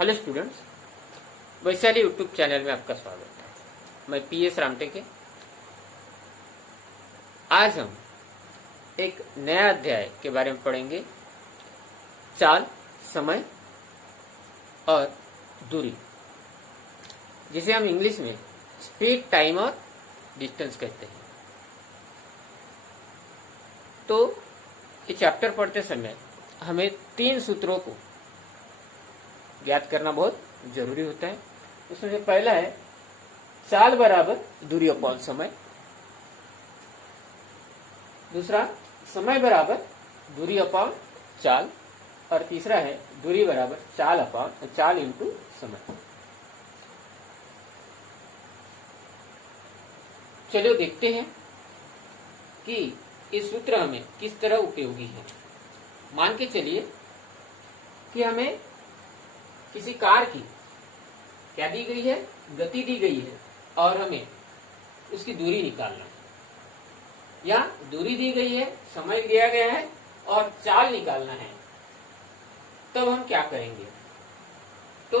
Hello students, Vaishali YouTube channel में आपका स्वागत है। मैं पीएस रामटेके। आज हम एक नया अध्याय के बारे में पढ़ेंगे, चाल, समय और दूरी, जिसे हम इंग्लिश में स्पीड, टाइम और डिस्टेंस कहते हैं। तो ये चैप्टर पढ़ते समय हमें 3 सूत्रों को ज्ञात करना बहुत जरूरी होता है। उसमें से पहला है चाल बराबर दूरी अपॉन समय, दूसरा समय बराबर दूरी अपॉन चाल, और तीसरा है दूरी बराबर चाल इंटू समय। चलो देखते हैं कि इस सूत्र हमें किस तरह उपयोगी है। मान के चलिए कि हमें किसी कार की क्या दी गई है, गति दी गई है, और हमें उसकी दूरी निकालना है, या दूरी दी गई है, समय दिया गया है और चाल निकालना है। तब हम क्या करेंगे? तो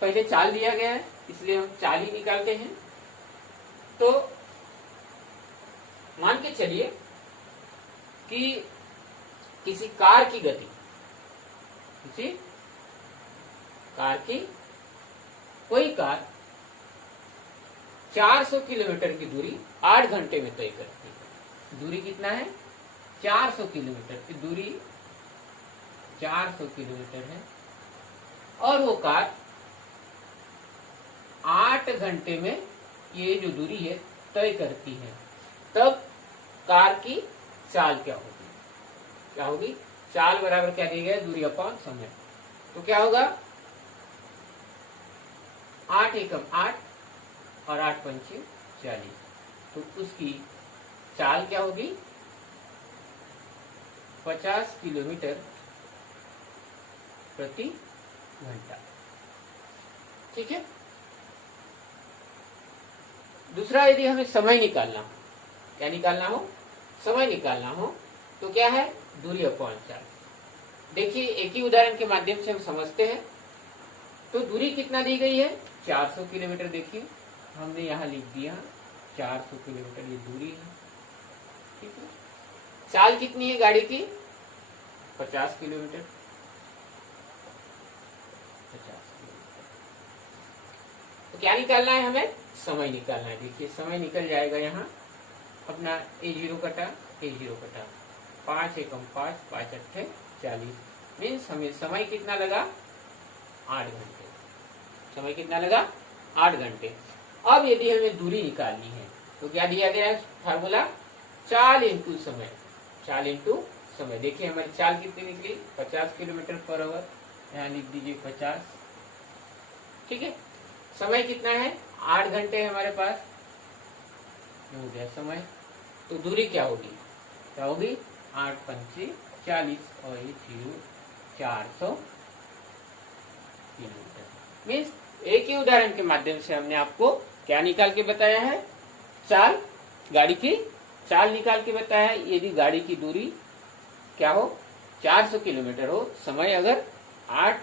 पहले चाल दिया गया है, इसलिए हम चाल ही निकालते हैं। तो मान के चलिए कि किसी कार की गति, कोई कार 400 किलोमीटर की दूरी 8 घंटे में तय करती है। दूरी कितना है? 400 किलोमीटर की दूरी 400 किलोमीटर है, और वो कार 8 घंटे में ये जो दूरी है तय करती है। तब कार की चाल क्या होगी? चाल बराबर क्या दिया गया? दूरी अपॉन समय। तो क्या होगा? 8 एकम 8 और 8 पंचे 40। तो उसकी चाल क्या होगी? 50 किलोमीटर प्रति घंटा। ठीक है। दूसरा, यदि हमें समय निकालना हो, क्या निकालना हो? समय निकालना हो, तो क्या है? दूरी अपॉन चाल। देखिए, एक ही उदाहरण के माध्यम से हम समझते हैं। तो दूरी कितना दी गई है? 400 किलोमीटर। देखिए, हमने यहाँ लिख दिया 400 किलोमीटर, ये दूरी है। ठीक है। चाल कितनी है गाड़ी की? 50 किलोमीटर। 50 किलोमीटर। तो क्या निकालना है हमें? समय निकालना है। देखिए, समय निकल जाएगा यहाँ अपना A0 कटा, 5 एकम 5, 5 अट्ठे 40। मीन्स हमें समय कितना लगा? 8 घंटे। समय कितना लगा? 8 घंटे। अब यदि हमें दूरी निकालनी है तो क्या दिया गया है फार्मूला? चाल इंटू समय। चाल इंटू समय। देखिए, हमारी चाल कितनी निकली? 50 किलोमीटर पर आवर। यहाँ लिख दीजिए 50। ठीक है। समय कितना है? 8 घंटे है हमारे पास। हो गया समय। तो दूरी क्या होगी? 8 पंचे 40 और ये 400 किलोमीटर। मीन्स एक ही उदाहरण के माध्यम से हमने आपको क्या निकाल के बताया है? चाल, गाड़ी की चाल निकाल के बताया है। यदि गाड़ी की दूरी क्या हो? 400 किलोमीटर हो, समय अगर 8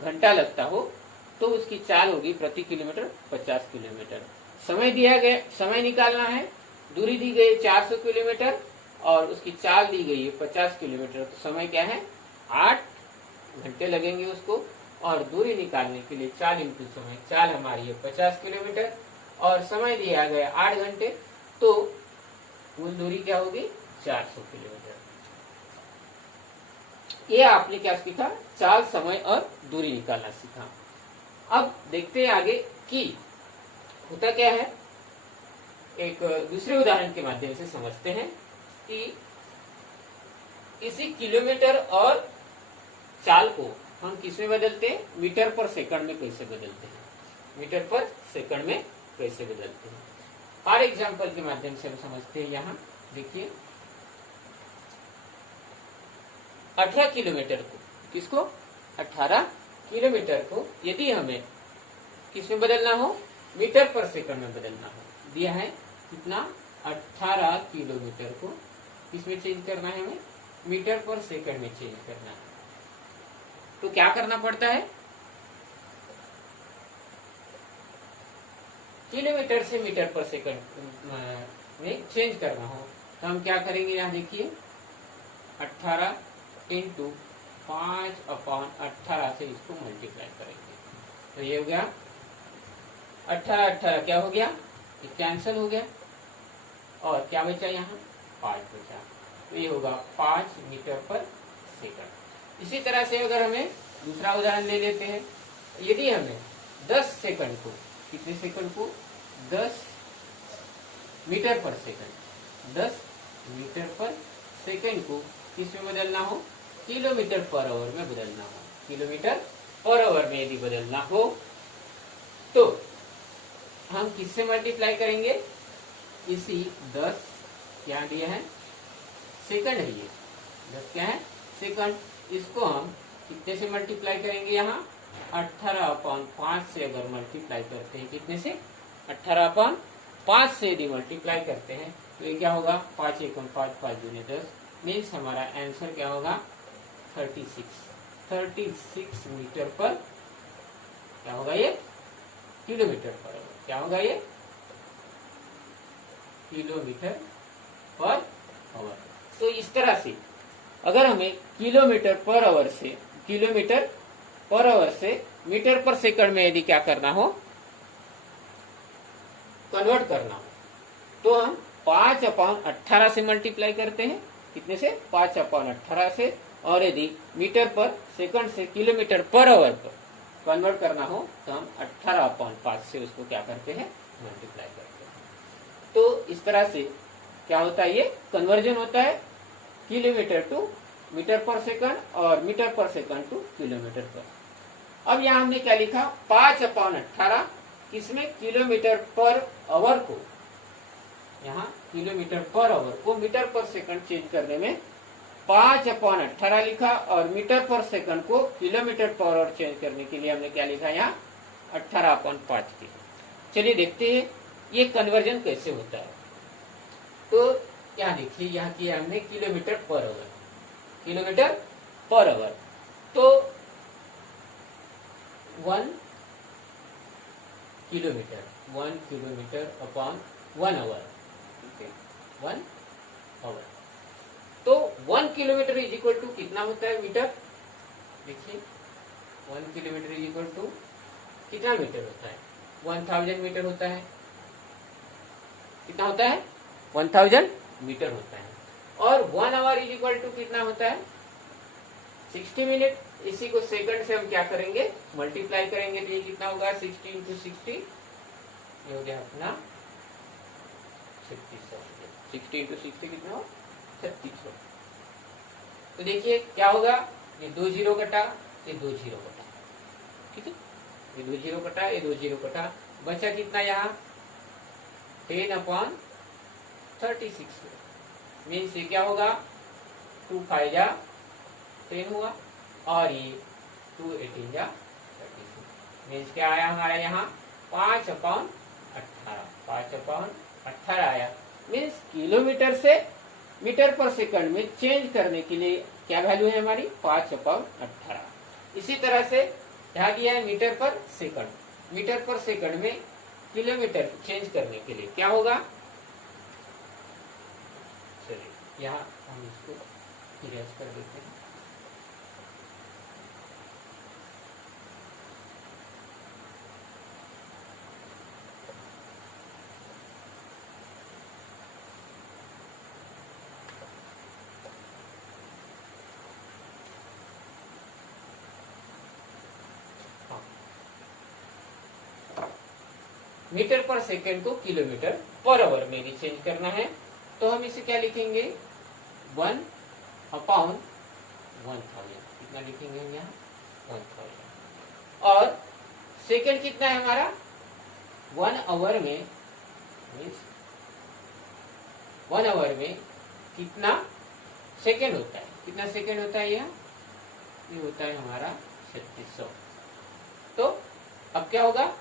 घंटा लगता हो, तो उसकी चाल होगी प्रति किलोमीटर 50 किलोमीटर। समय दिया गया, समय निकालना है, दूरी दी गई 400 किलोमीटर और उसकी चाल दी गई है 50 किलोमीटर। तो समय क्या है? 8 घंटे लगेंगे उसको। और दूरी निकालने के लिए चाल इंटू समय। चाल हमारी है 50 किलोमीटर और समय दिया गया 8 घंटे। तो कुल दूरी क्या होगी? 400 किलोमीटर। ये आपने क्या सीखा? चाल, समय और दूरी निकालना सीखा। अब देखते हैं आगे कि होता क्या है। एक दूसरे उदाहरण के माध्यम से समझते हैं कि इसी किलोमीटर और चाल को हम किसमें बदलते हैं? मीटर पर सेकंड में कैसे बदलते हैं? मीटर पर सेकंड में कैसे बदलते हैं? फॉर एग्जाम्पल के माध्यम से हम समझते हैं। यहाँ देखिए, 18 किलोमीटर को, किसको? 18 किलोमीटर को यदि हमें किसमें बदलना हो? मीटर पर सेकंड में बदलना हो। दिया है कितना? 18 किलोमीटर को किसमें चेंज करना है हमें? मीटर पर सेकंड में चेंज करना है। तो क्या करना पड़ता है, किलोमीटर से मीटर पर सेकंड में चेंज करना हो तो हम क्या करेंगे, यहाँ देखिए 18 इंटू 5/18 से इसको मल्टीप्लाई करेंगे। तो ये हो गया 18 क्या हो गया, ये कैंसिल हो गया और क्या बचा, यहाँ 5 बचा। तो ये होगा 5 मीटर पर सेकंड। इसी तरह से अगर हमें दूसरा उदाहरण ले लेते हैं, यदि हमें 10 सेकंड को, कितने सेकंड को, 10 मीटर पर सेकंड, 10 मीटर पर सेकंड को किस में बदलना हो, किलोमीटर पर आवर में बदलना हो, किलोमीटर पर आवर में यदि बदलना हो तो हम किससे मल्टीप्लाई करेंगे, इसी 10 क्या दिया है, सेकंड है, ये 10 क्या है, सेकंड, इसको हम कितने से मल्टीप्लाई करेंगे, यहाँ 18/5 से अगर मल्टीप्लाई करते हैं, कितने से, 18/5 से यदि मल्टीप्लाई करते हैं तो ये क्या होगा, 5 एकम 5, 5 दूनी 10, मीन्स हमारा आंसर क्या होगा, 36 मीटर पर, क्या होगा ये, किलोमीटर पर, क्या होगा ये, किलोमीटर पर आवर। तो इस तरह से अगर हमें किलोमीटर पर आवर से मीटर पर सेकंड में यदि क्या करना हो, कन्वर्ट करना हो, तो हम 5/18 से मल्टीप्लाई करते हैं, कितने से, 5/18 से, और यदि मीटर पर सेकंड से किलोमीटर पर आवर पर कन्वर्ट करना हो तो हम 18/5 से उसको क्या करते हैं, मल्टीप्लाई करते हैं। तो इस तरह से क्या होता है, ये कन्वर्जन होता है किलोमीटर टू मीटर पर सेकंड और मीटर पर सेकंड टू किलोमीटर पर। अब यहाँ हमने क्या लिखा, 5/18 किसमें, किलोमीटर पर आवर को, यहाँ किलोमीटर पर आवर को मीटर पर सेकंड चेंज करने में 5/18 लिखा, और मीटर पर सेकंड को किलोमीटर पर आवर चेंज करने के लिए हमने क्या लिखा, यहाँ 18/5 की। चलिए देखते हैं ये कन्वर्जन कैसे होता है। तो यहाँ देखिए, यहाँ किया हमने kilometre per hour, kilometre per hour, तो 1 किलोमीटर अपॉन 1 आवर, ठीक है, 1 आवर। तो 1 किलोमीटर इज इक्वल टू कितना होता है, मीटर, देखिए 1 किलोमीटर इज इक्वल टू कितना मीटर होता है, 1000 मीटर होता है, कितना होता है, 1000 मीटर होता है। और 1 आवर इज इक्वल टू कितना होता है, 60 मिनट। इसी को सेकंड से हम क्या करेंगे, मल्टीप्लाई करेंगे, तो ये कितना होगा, 60 इंटू 60, ये हो गया अपना 3600, 60 इंटू 60 कितना हो, 3600। तो देखिए क्या होगा, ये 2 जीरो कटा, ये 2 जीरो कटा, ठीक है, ये 2 जीरो कटा, ये 2 जीरो कटा, बचा कितना यहाँ 10/36, मीन्स ये क्या होगा, 2 5 जा 10 हुआ, और ये 2 18 जा 36, मीन्स क्या आया हमारा यहाँ 5/18 आया। मीन्स किलोमीटर से मीटर पर सेकंड में चेंज करने के लिए क्या वैल्यू है हमारी, 5/18। इसी तरह से यहाँ दिया है मीटर पर सेकंड, मीटर पर सेकंड में किलोमीटर चेंज करने के लिए क्या होगा, चलिए यहाँ हम इसको इरेज कर देते हैं। मीटर पर सेकंड को किलोमीटर पर आवर में भी चेंज करना है, तो हम इसे क्या लिखेंगे, 1/1000, कितना लिखेंगे हम यहाँ 1000। और सेकंड कितना है हमारा, 1 आवर में, मीन्स 1 आवर में कितना सेकंड होता है, कितना सेकंड होता है, ये होता है हमारा 3600। तो अब क्या होगा,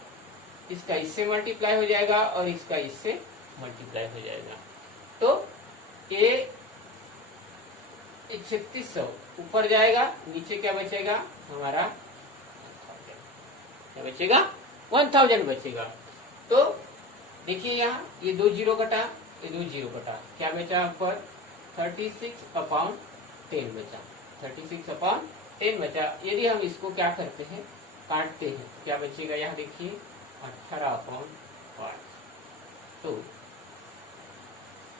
इसका इससे मल्टीप्लाई हो जाएगा और इसका इससे मल्टीप्लाई हो जाएगा, तो 3600 ऊपर जाएगा, नीचे क्या बचेगा हमारा 1000, क्या बचेगा 1000 बचेगा। तो देखिए यहाँ ये 2 जीरो कटा, ये 2 जीरो कटा, क्या बचा पर 36/10 बचा, 36/10 बचा। यदि हम इसको क्या करते हैं काटते हैं, क्या बचेगा यहाँ देखिए 18/5। तो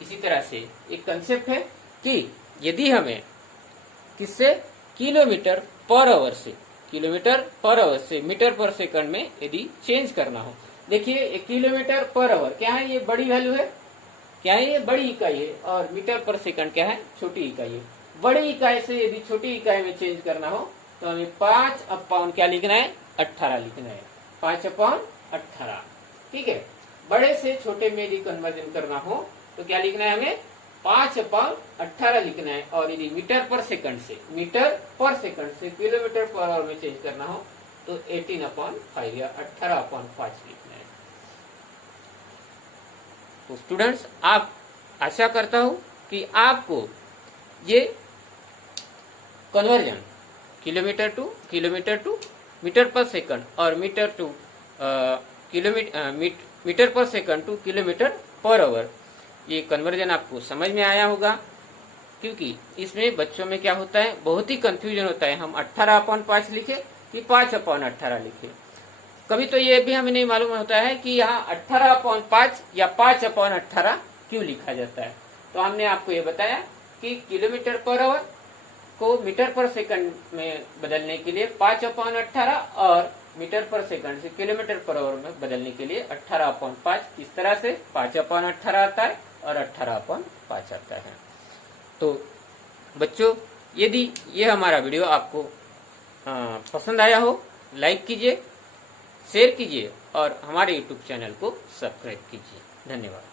इसी तरह से एक कंसेप्ट है कि यदि हमें किससे किलोमीटर पर आवर से, किलोमीटर पर आवर से मीटर पर सेकंड में यदि चेंज करना हो, देखिए किलोमीटर पर आवर क्या है, ये बड़ी वैल्यू है, क्या है ये बड़ी इकाई है, और मीटर पर सेकंड क्या है छोटी इकाई है। बड़ी इकाई से यदि छोटी इकाई में चेंज करना हो तो हमें 5/, क्या लिखना है 18 लिखना है, 5/18। ठीक है, बड़े से छोटे में यदि कन्वर्जन करना हो तो क्या लिखना है हमें 5/18 लिखना है। और यदि मीटर पर सेकंड से, मीटर पर सेकंड से किलोमीटर पर आवर में चेंज करना हो तो 18/5 या 18/5 लिखना है। तो स्टूडेंट्स, आप आशा करता हूं कि आपको ये कन्वर्जन किलोमीटर टू मीटर पर सेकंड और मीटर पर second two kilometre per hour, ये कन्वर्जन आपको समझ में आया होगा। क्योंकि इसमें बच्चों में क्या होता है, बहुत ही कंफ्यूजन होता है, हम 18/5 लिखे कि 5/18 लिखे। कभी तो ये भी हमें नहीं मालूम होता है कि यहाँ 18/5 या 5/18 क्यों लिखा जाता है। तो हमने आपको ये बताया कि किलोमीटर पर आवर को मीटर पर सेकंड में बदलने के लिए 5/18 और मीटर पर सेकंड से किलोमीटर पर आवर में बदलने के लिए 18/5, किस तरह से 5/18 आता है और 18/5 आता है। तो बच्चों, यदि ये हमारा वीडियो आपको पसंद आया हो, लाइक कीजिए, शेयर कीजिए और हमारे YouTube चैनल को सब्सक्राइब कीजिए। धन्यवाद।